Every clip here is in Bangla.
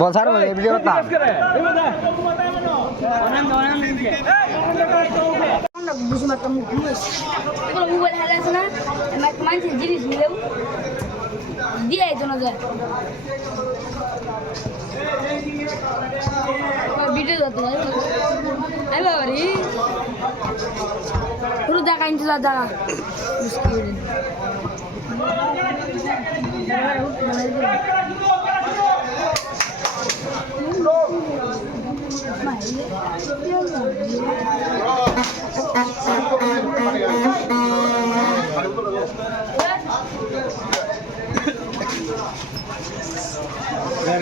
বল স্যার ভিডিও করতা বুঝি মাত্র এগুলো মোবাইল হারে আছে না মানুষের জিনিস নিলেও দিয়ে তো না যায় ভিডিও করতে হ্যালো রে পুরো দেখা ইঞ্চি দাদা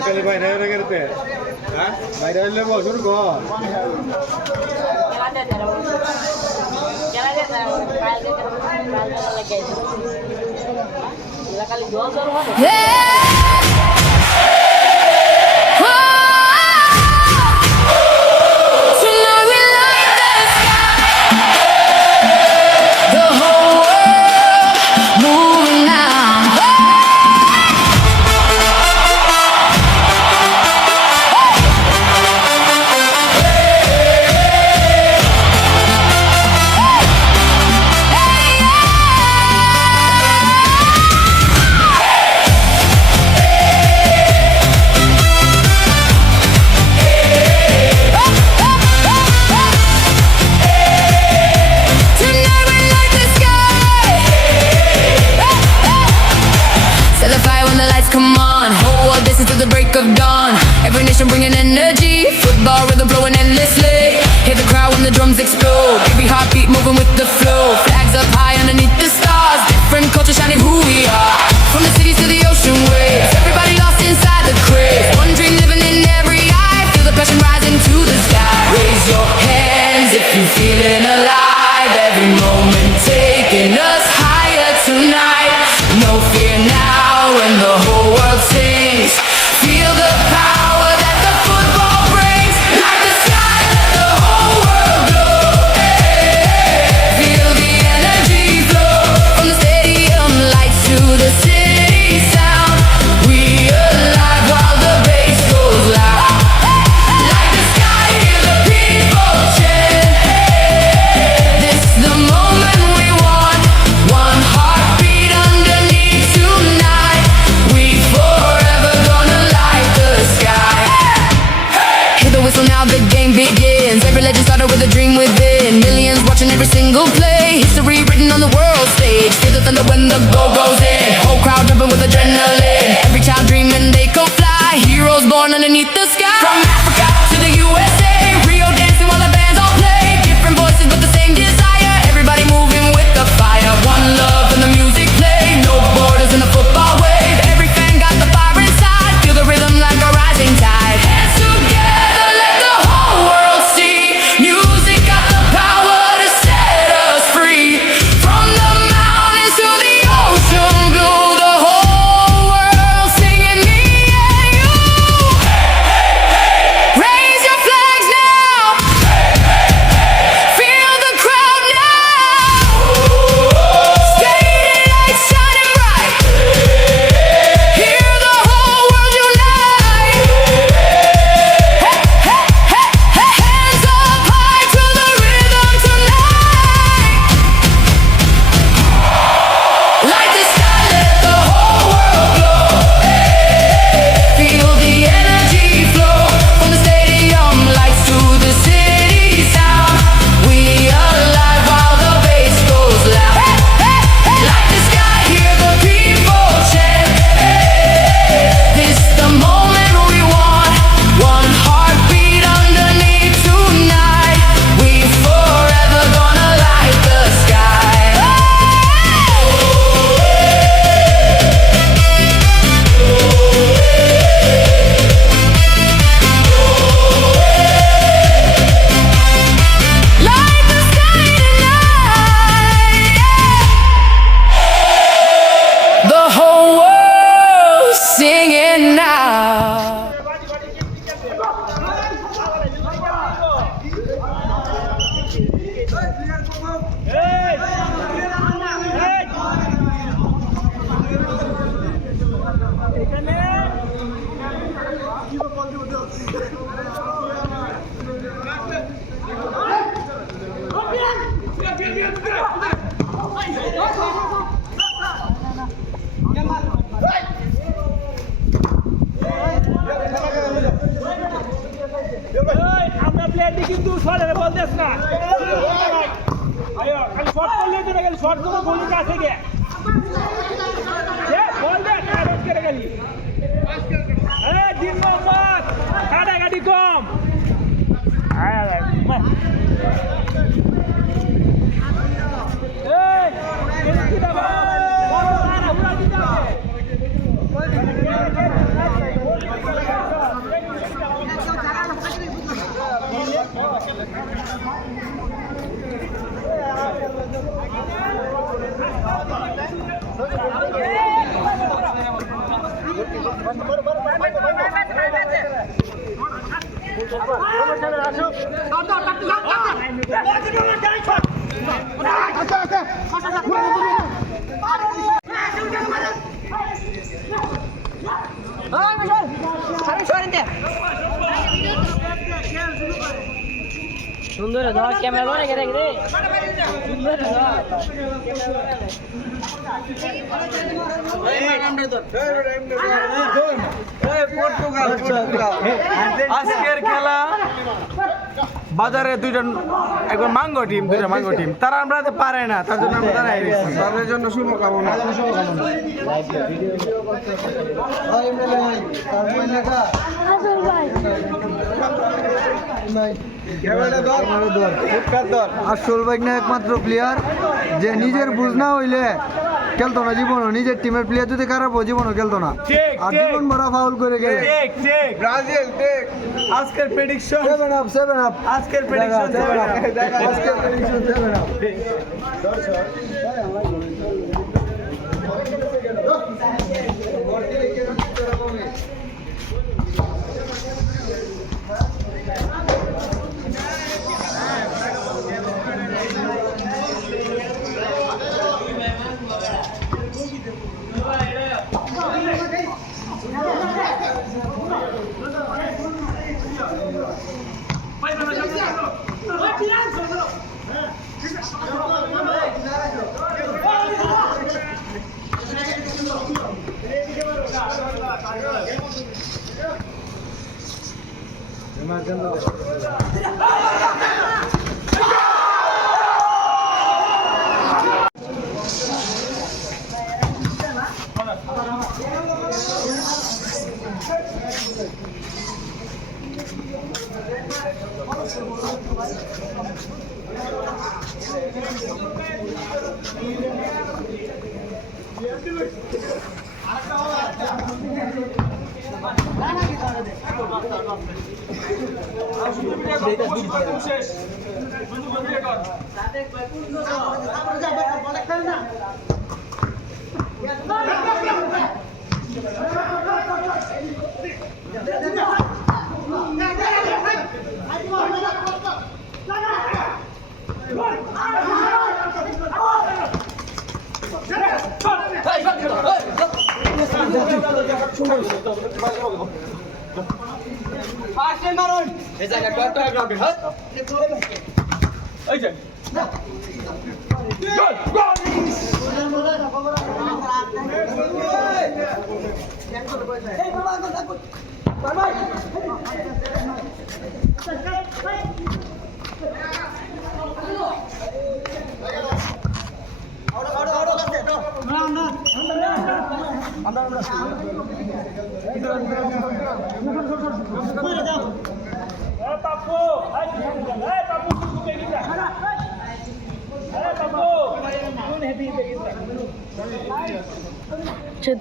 कल বাইরে হয়ে গেছে হ্যাঁ বাইরে হইলে বসুর ঘর Come on, whole world dancing till the break of dawn. Every nation bringing energy, football rhythm blowing endlessly. Hear the crowd when the drums explode. Every heartbeat moving with the flow. Flags up high underneath the stars. Different culture shining who we are. From the cities to the ocean waves. Everybody lost inside the craze. One dream living in every eye. Feel the passion rising to the sky. Raise your hands if you're feeling alive. Every moment taking us higher tonight. No fear now when the whole world sings. Feel the power that the football brings. Like the sky, let the whole world glow. Feel the energy flow. From the stadium lights to the city sound. We alive while the bass goes loud. Like the sky, hear the people chant. This the moment we want. One heartbeat underneath tonight. We forever gonna light the sky. Hear the whistle now, the game begins. Every legend started with a dream within. Millions watching every single play. History written on the world stage. Feel the thunder when the goal goes in. Whole crowd jumping with adrenaline. Every child dreaming they could fly. Heroes born underneath the sky. From Africa to the USA. Rio dancing while the bands all play. Different voices but the same desire. Everybody moving with the fire. One love and the music play. No borders in the football wave. Every fan got the fire inside. Feel the rhythm like a rising tide. Hands together, let the whole world see. Music got the power to set us free. From the mountains to the ocean blue. The whole world singing me and you. আমরা প্লেয়ারটি কিন্তু শর্টের বল দেস না আয়ো খালি শর্ট করলে তো গেল শর্ট করে গোলের কাছে গে বল দে কারেক্ট করে গেলি এই দিন মোহাম্মদ কাটাকাটি কম এই কি দাবা বল সারা উড়া দিতে হবে সুন্দর ধর ক্যামেরা ধরে গেলে রে সুন্দর ধর আজকের খেলা বাজারে দুইজন একবার মাঙ্গো টিম তারা আমরা পারে না তার জন্য আমরা দাঁড়াই রয়েছি তাদের জন্য শুভকামনা আসল বাইক না একমাত্র প্লেয়ার যে নিজের বুঝ না হইলে খেলতো না জীবনও নিজের টিমের প্লেয়ার যদি খারাপ হয় জীবনও খেলতো না আর জীবন ভরা ফাউল করে গেলে ব্রাজিল আজকের প্রেডিকশন 7 আপ আজকের প্রেডিকশন 7 আপ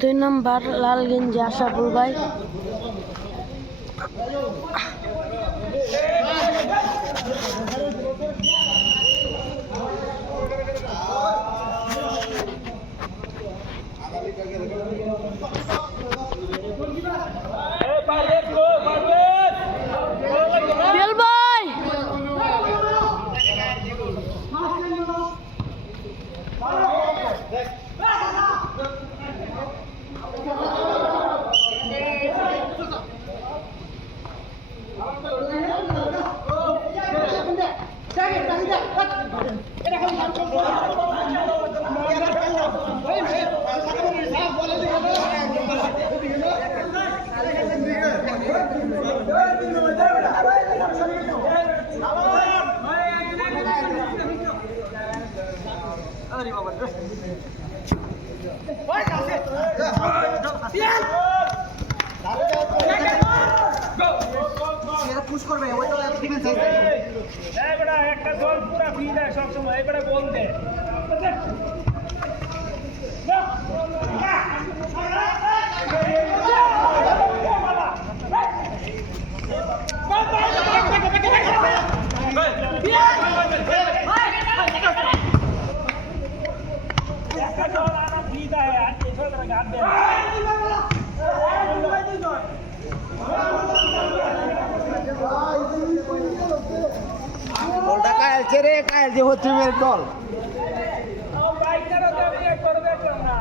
দুই নম্বর লালগঞ্জ আশাপুর ভাই পুশ করবে ওই তো ডিফেন্স এবারে একটা গোল পুরো ফ্রি দেয় সব সময় এবারে গোল দেয় একটা গোল আনা ফ্রি দেয় আর এসব করে গাদ দেয় বলটা কালছে রে কাল যে হচ্ছে মেরে দল বাইকটারও দেবে করে দেখলাম না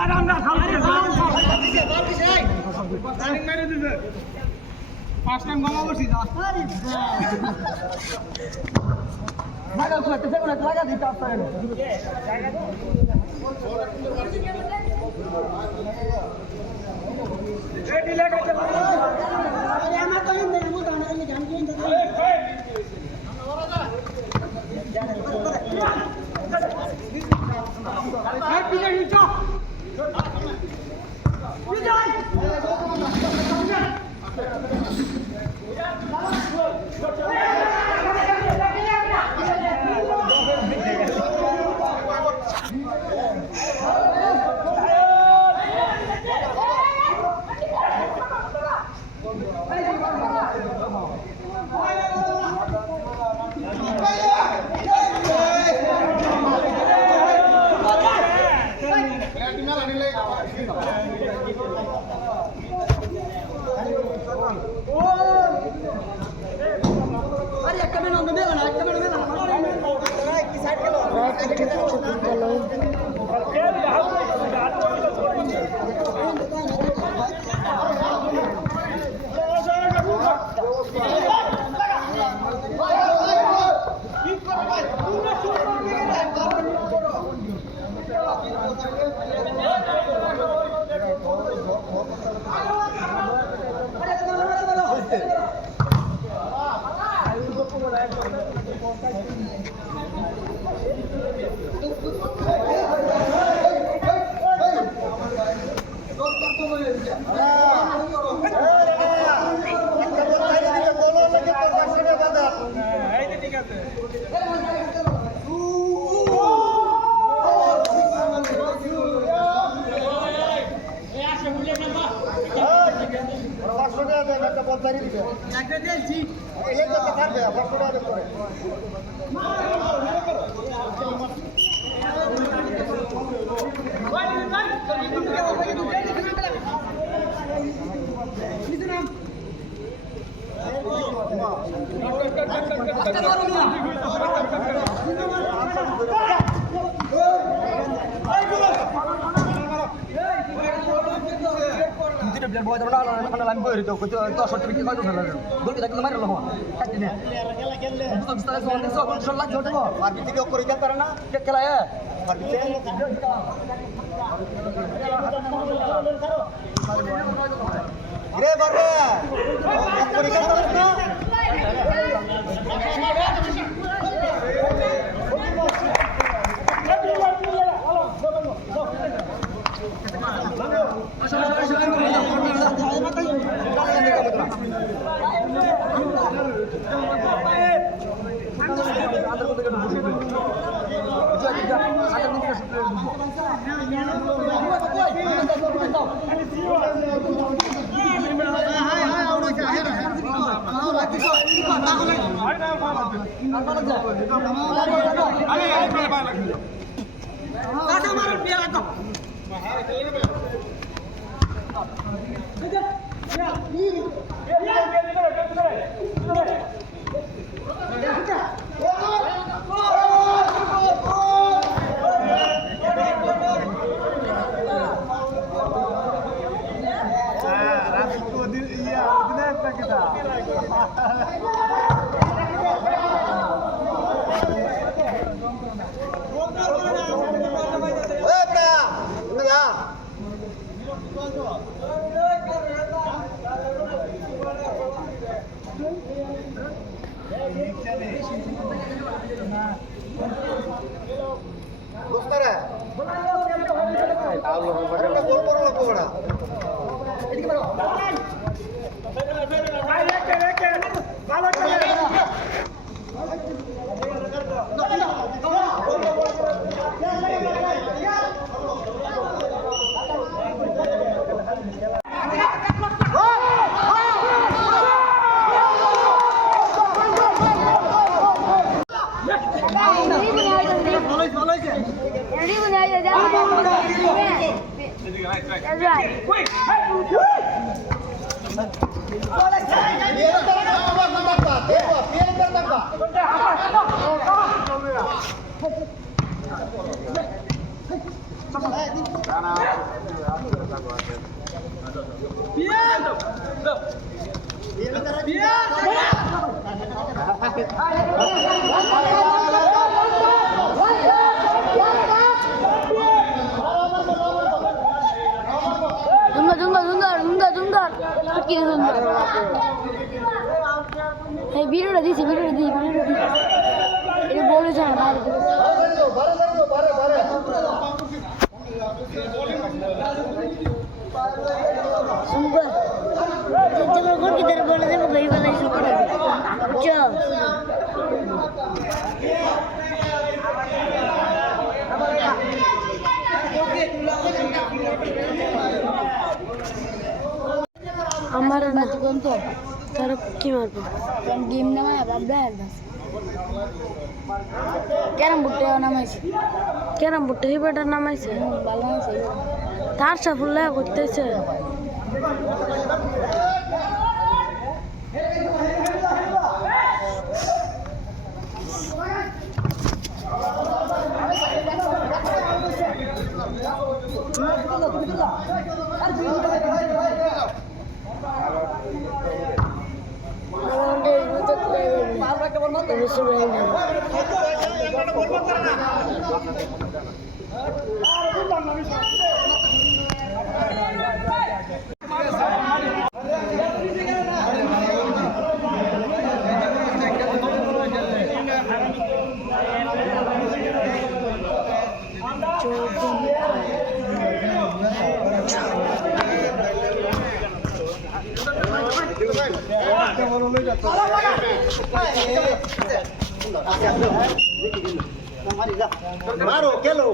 আর আমরা ফার্স্ট টাইম গমা করছি লাগা দিতে আপনার আরে That's right. সুন্দর কি সুন্দর এই ভিডিওটা দিছি এটা বলেছে না সুন্দর যেমন কোন কি ধরে বলে দেবো ভাই বানাই সুন্দর চল আমার না কোন তো তার কি মারবো গেম নামায় বাবা ক্যারাম বোর্ডে হিবেটার নামাইছে ভালো আছে তার সাফল্য করতেছে মারো খেলো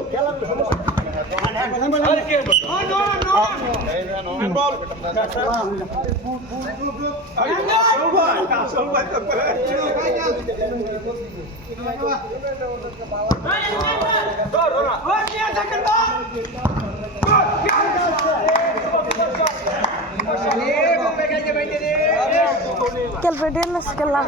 Kel pedel las kala.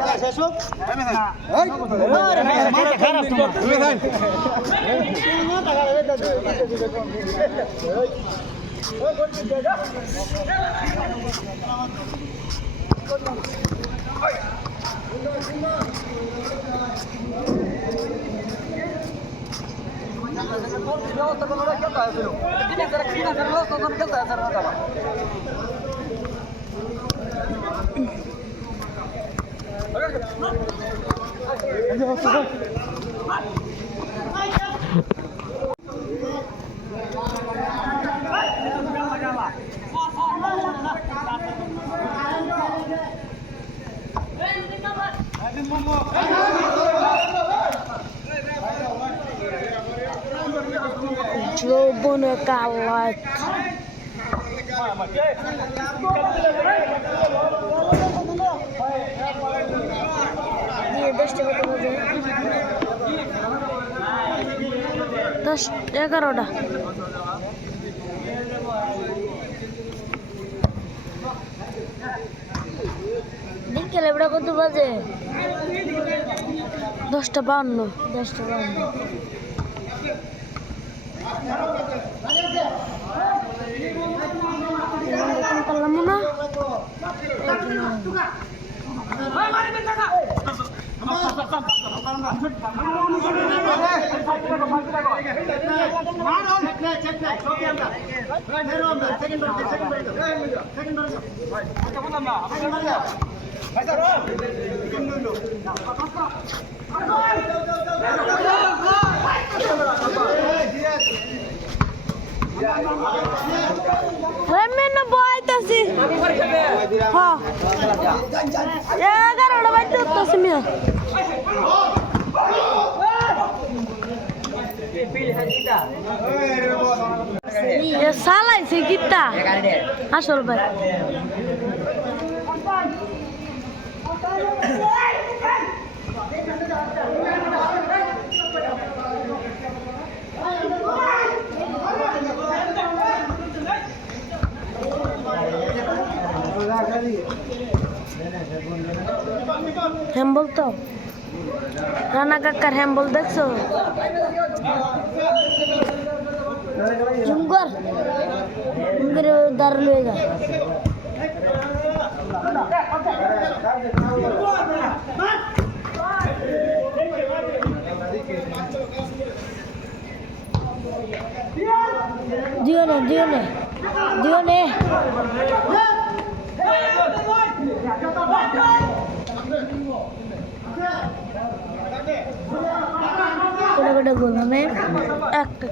Jobone kalat. Terus 11টা ওটা কত বাজে 10:52 10:52 পারলাম না মেনু বইতাছি হ্যাঁ 11টা বাজে উঠতেছি মিয়া সালাইছে গীতা আসল ভাই হ্যাম্বল তো রানা কাকার হ্যাম্বল দেখছো জুমগর দাঁড় লয়ে যা দিও নে কোটা গোল মানে একটা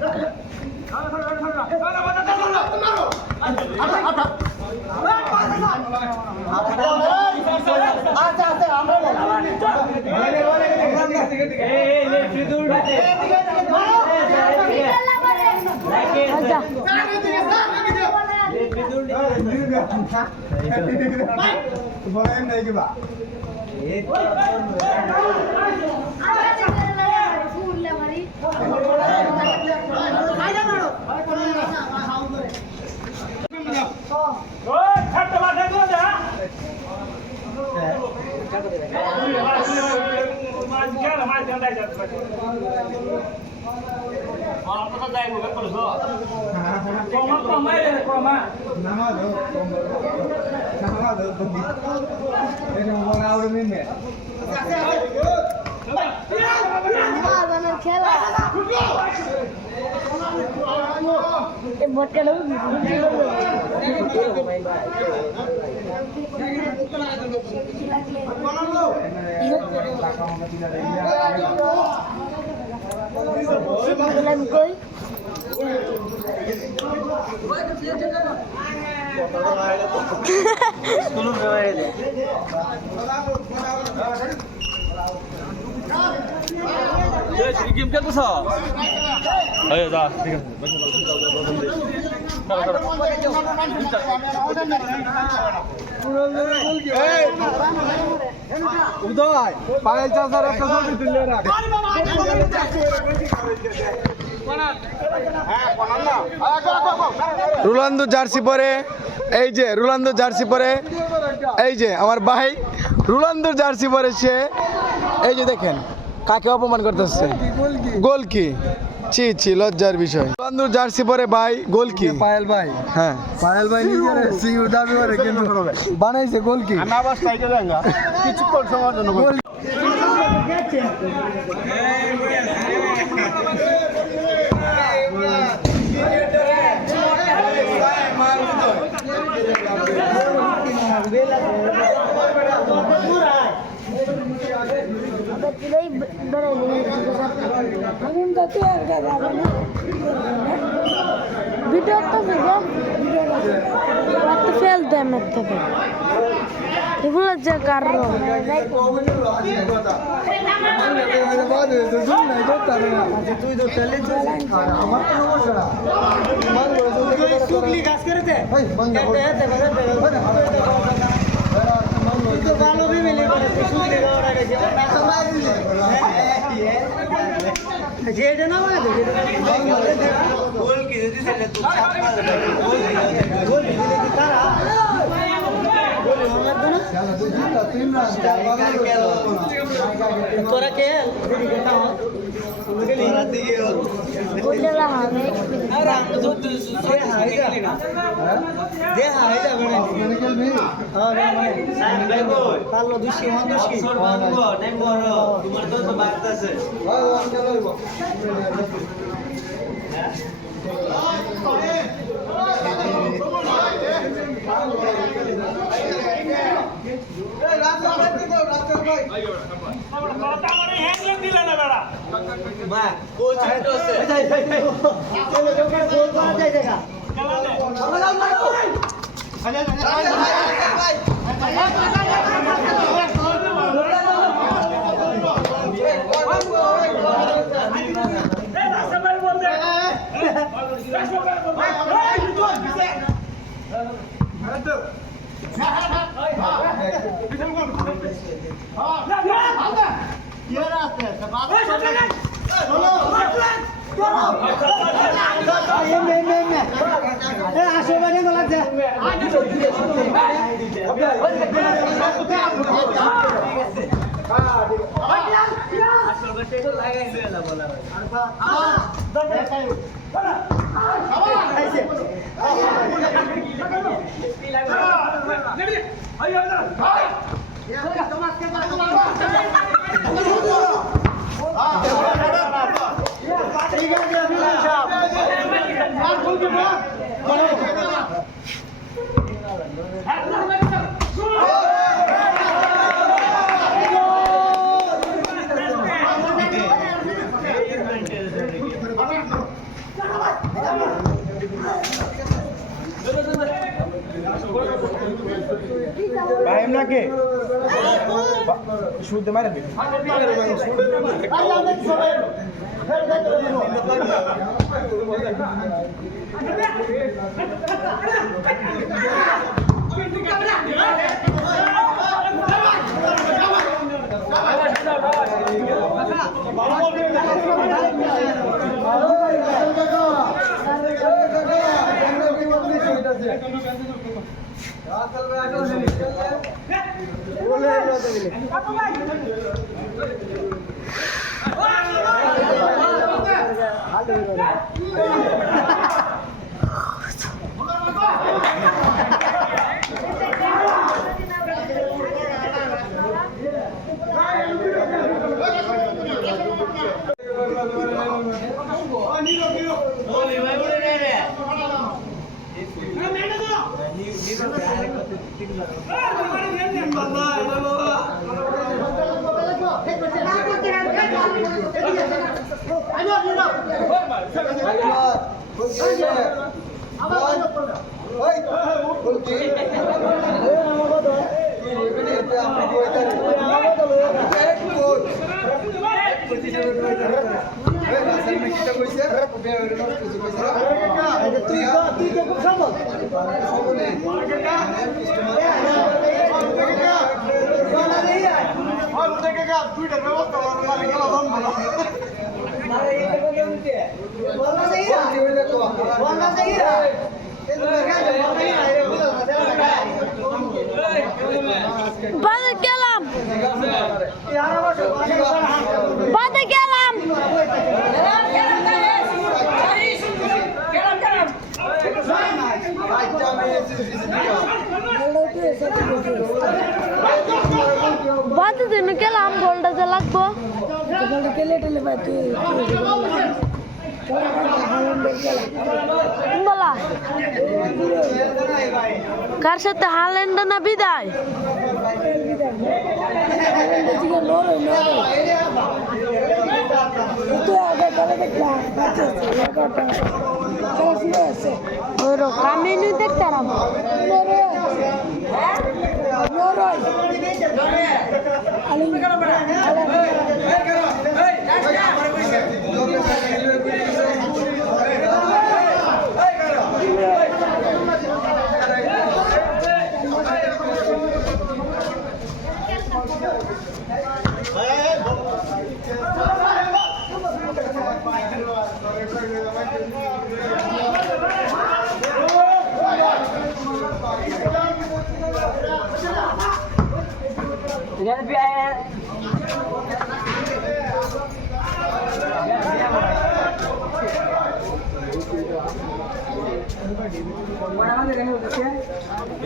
খেলা বটকাটা কই গেম খেলতেছ যা ঠিক উদয় পায়েল চাচার একটা ছবি তুলে রাখ রোনালদো জার্সি পরে এই যে রোনালদো জার্সি পরে এই যে আমার ভাই রোনালদোর জার্সি পরে সে এই যে দেখেন কাকে অপমান করতেছে গোল কি ছি ছি লজ্জার বিষয় রোনালদোর জার্সি পরে ভাই গোল কি পায়েল ভাই হ্যাঁ পায়েল ভাই নিজের সিইও দাবি করে কিন্তু বানাইছে গোল কি আমি আবার সাইডে যাঙ্গা কিছুক্ষণ সময়ের জন্য গোল ফেলতে আমার থেকে এগুলো যে কারণ তুই তো আমার কাজ করেছে যেটা না তুই তোরা কে বললে হবে পারলো দুষ্টি মন দুষ্টি নাকি শুনতে মারেন বাদে গেলাম বাদে গেলাম বাদে দিন গেলাম গোলটা যে লাগবো বলা কার সাথে হালেন্ড না বিদায় আমি দেখতাম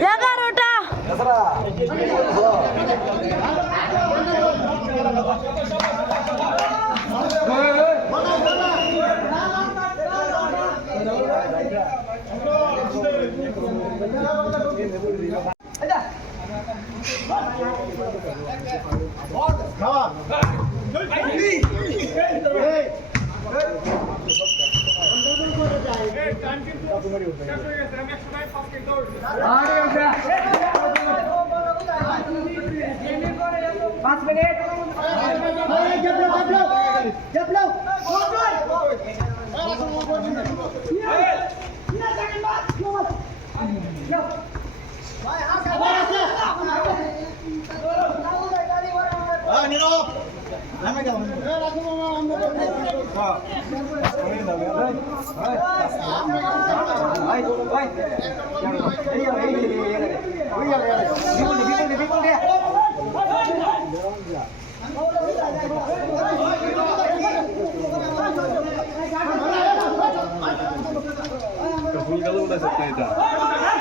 এগারোটা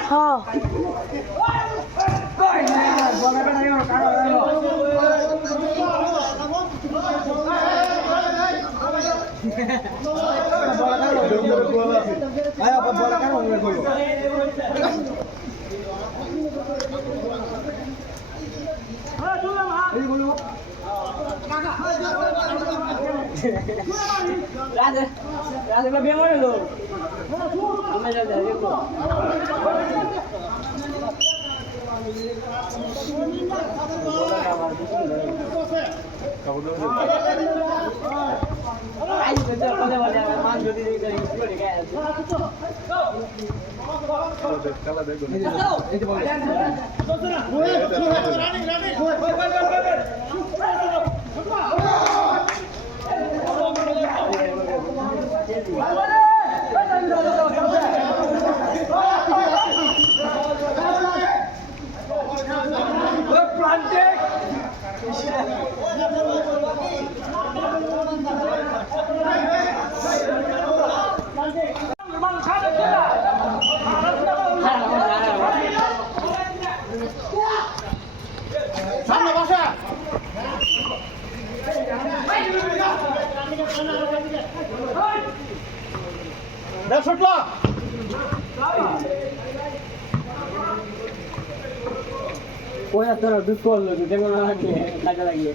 হ্যাঁ ওরা তোরা দুধ করলো দুধে কোনো লাগিয়ে কাজে লাগিয়ে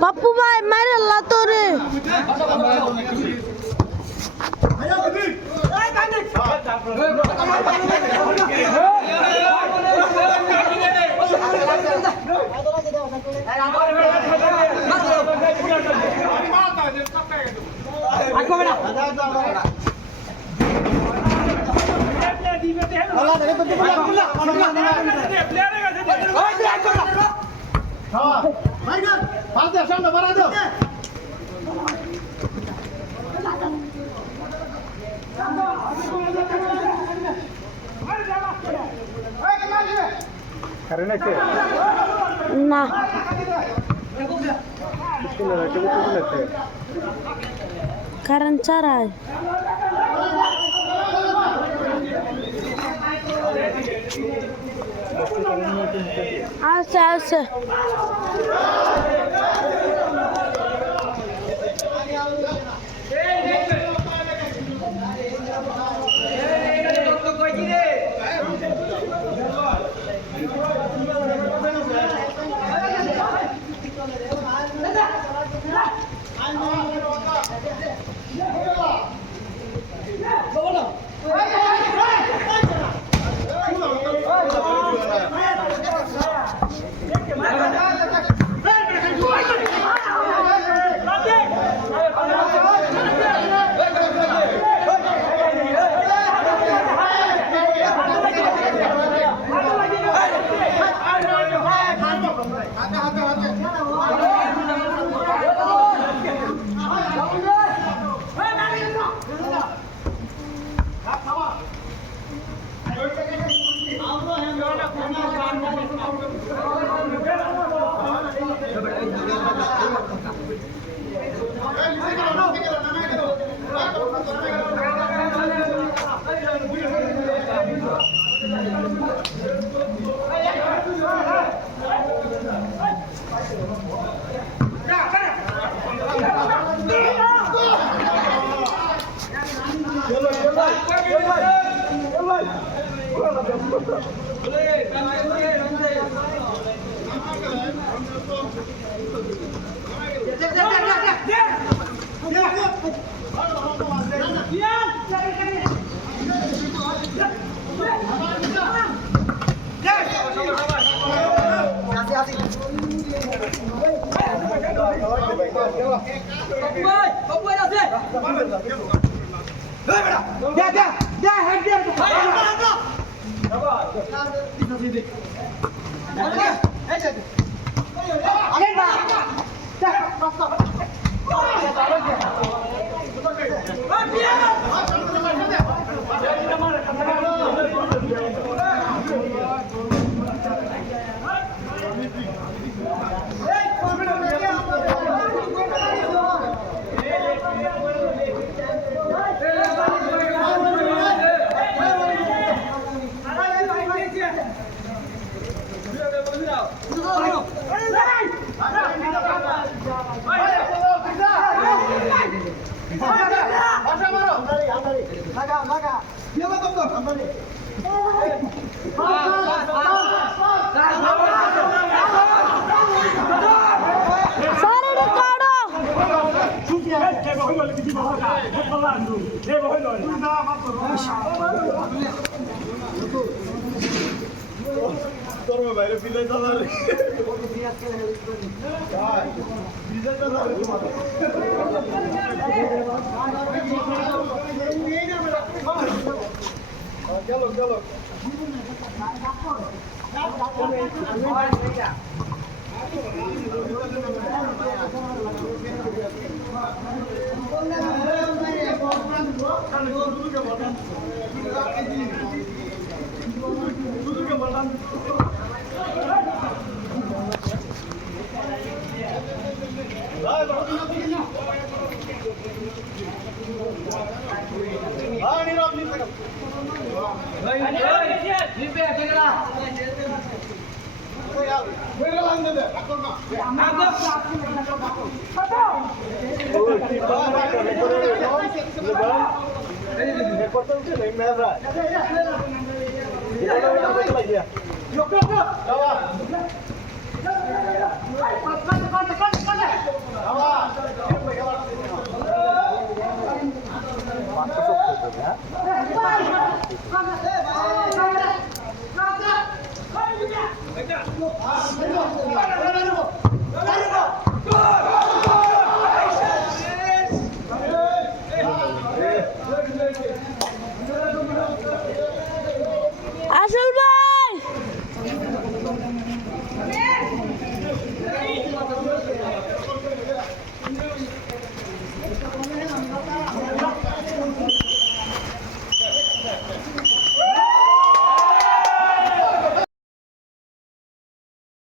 পাপ্পু ভাই মারে লাতো রে না কারণ চারায় আচ্ছা আচ্ছা